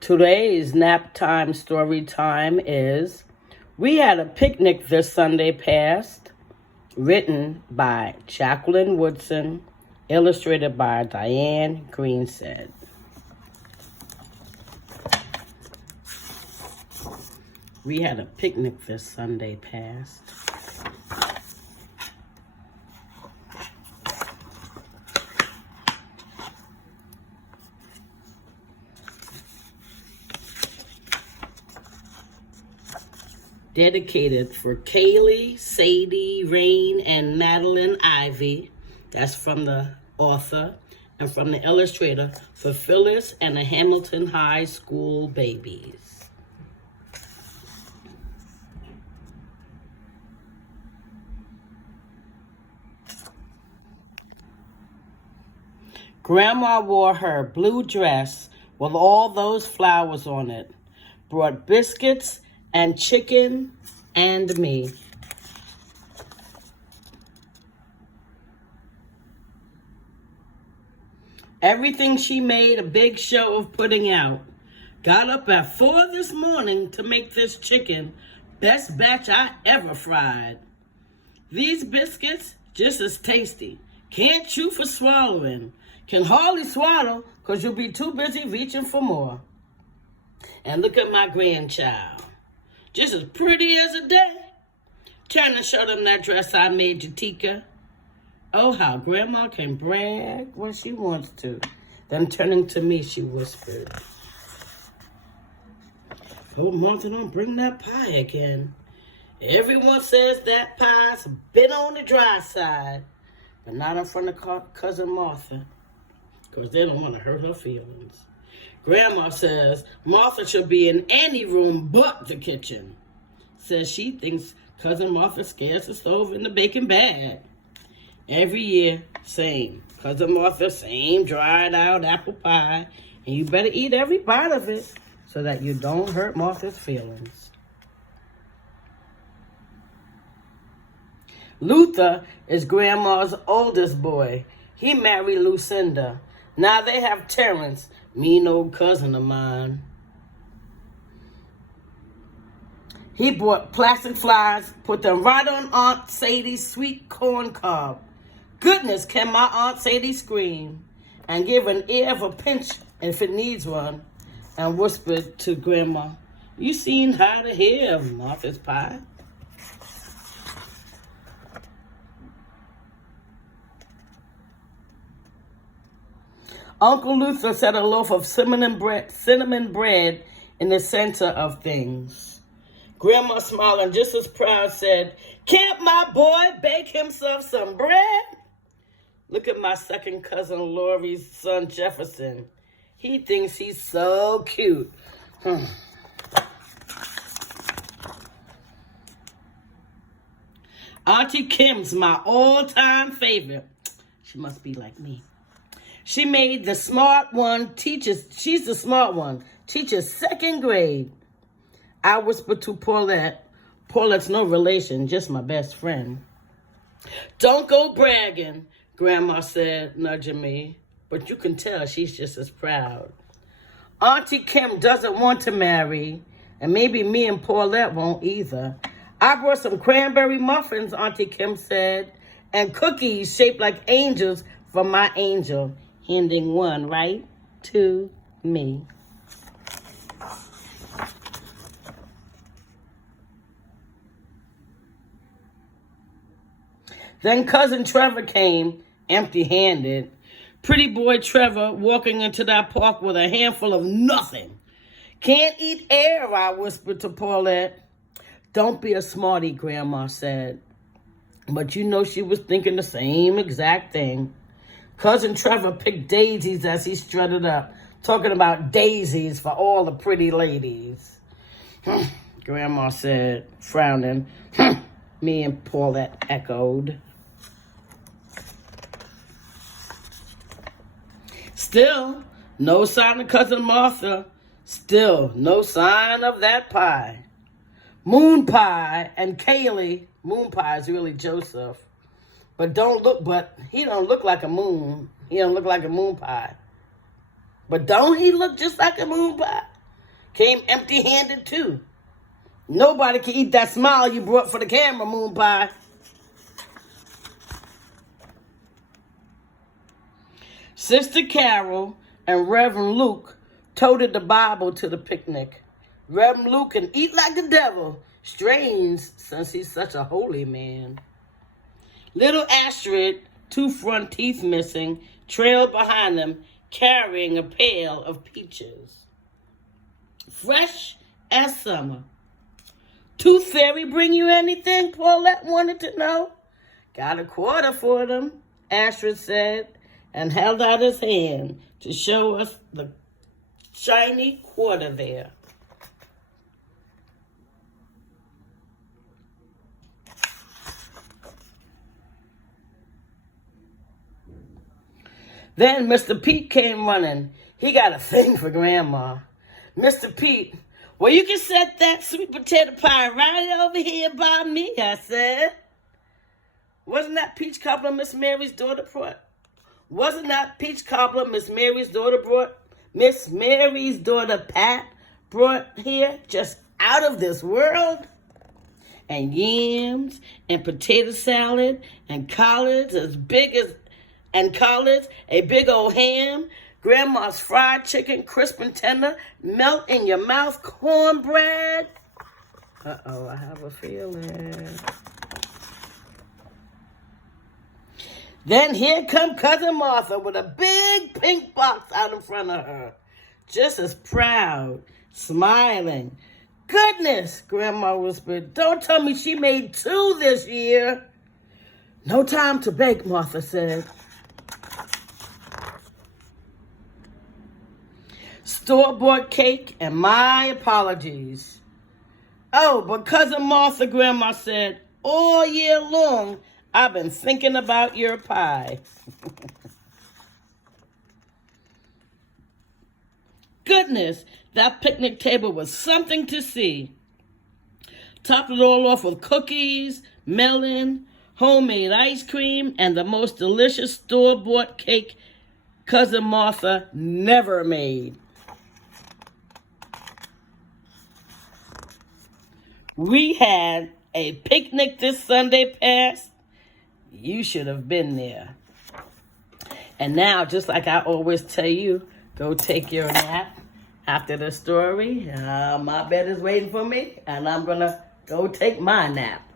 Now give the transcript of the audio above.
Today's Naptime story time is We Had a Picnic This Sunday Past, written by Jacqueline Woodson, illustrated by Diane Greenstead. We had a picnic this Sunday past. Dedicated for Kaylee, Sadie, Rain, and Madeline Ivy. That's from the author. And from the illustrator for Phyllis and the Hamilton High School babies. Grandma wore her blue dress with all those flowers on it, brought biscuits and chicken and me. Everything she made a big show of putting out. Got up at 4 this morning to make this chicken, best batch I ever fried. These biscuits, just as tasty. Can't chew for swallowing. Can hardly swallow because you'll be too busy reaching for more. And look at my grandchild. Just as pretty as a day. Trying to show them that dress I made you, Tika. Oh, how Grandma can brag when she wants to. Then turning to me, she whispered, "Oh, Martha, don't bring that pie again. Everyone says that pie's been on the dry side, but not in front of Cousin Martha, because they don't want to hurt her feelings. Grandma says Martha should be in any room but the kitchen. Says she thinks Cousin Martha scares the stove and the bacon bad. Every year, same. Cousin Martha, same dried out apple pie, and you better eat every bite of it so that you don't hurt Martha's feelings." Luther is Grandma's oldest boy. He married Lucinda. Now they have Terrence, mean old cousin of mine. He bought plastic flies, put them right on Aunt Sadie's sweet corn cob. Goodness, can my Aunt Sadie scream, and give an ear of a pinch if it needs one, and whispered to Grandma, "You seen how to hear of Martha's pie?" Uncle Luther set a loaf of cinnamon bread in the center of things. Grandma, smiling just as proud, said, "Can't my boy bake himself some bread?" Look at my second cousin Laurie's son Jefferson. He thinks he's so cute. Auntie Kim's my all-time favorite. She must be like me. She made the smart one, she's the smart one, teaches second grade. I whispered to Paulette. Paulette's no relation, just my best friend. "Don't go bragging," Grandma said, nudging me, but you can tell she's just as proud. Auntie Kim doesn't want to marry, and maybe me and Paulette won't either. I brought some cranberry muffins, Auntie Kim said, and cookies shaped like angels from my angel, handing one right to me. Then Cousin Trevor came, empty-handed. Pretty boy Trevor walking into that park with a handful of nothing. "Can't eat air," I whispered to Paulette. "Don't be a smarty," Grandma said. But you know she was thinking the same exact thing. Cousin Trevor picked daisies as he strutted up, talking about daisies for all the pretty ladies. Grandma said, frowning. Me and Paulette echoed. Still, no sign of Cousin Martha. Still, no sign of that pie. Moon Pie and Kaylee. Moon Pie is really Joseph. But he don't look like a moon. He don't look like a moon pie. But don't he look just like a moon pie? came empty-handed too. Nobody can eat that smile you brought for the camera, Moon Pie. Sister Carol and Reverend Luke toted the Bible to the picnic. Reverend Luke can eat like the devil. Strange, since he's such a holy man. Little Astrid, 2 front teeth missing, trailed behind them, carrying a pail of peaches. Fresh as summer. Tooth Fairy bring you anything? Paulette wanted to know. Got a quarter for them, Astrid said, and held out his hand to show us the shiny quarter there. Then Mr. Pete came running. He got a thing for Grandma. Mr. Pete, well, you can set that sweet potato pie right over here by me, I said. Wasn't that peach cobbler Miss Mary's daughter brought? Wasn't that peach cobbler Miss Mary's daughter brought? Miss Mary's daughter Pat brought here just out of this world? And yams and potato salad and collards a big old ham, Grandma's fried chicken, crisp and tender, melt in your mouth cornbread. Uh-oh, I have a feeling. Then here come Cousin Martha with a big pink box out in front of her. Just as proud, smiling. Goodness, Grandma whispered, don't tell me she made 2 this year. No time to bake, Martha said. Store-bought cake and my apologies. Oh, but Cousin Martha, Grandma said, all year long, I've been thinking about your pie. Goodness, that picnic table was something to see. Topped it all off with cookies, melon, homemade ice cream, and the most delicious store-bought cake Cousin Martha never made. We had a picnic this Sunday past. You should have been there. And now, just like I always tell you, go take your nap after the story. My bed is waiting for me, and I'm going to go take my nap.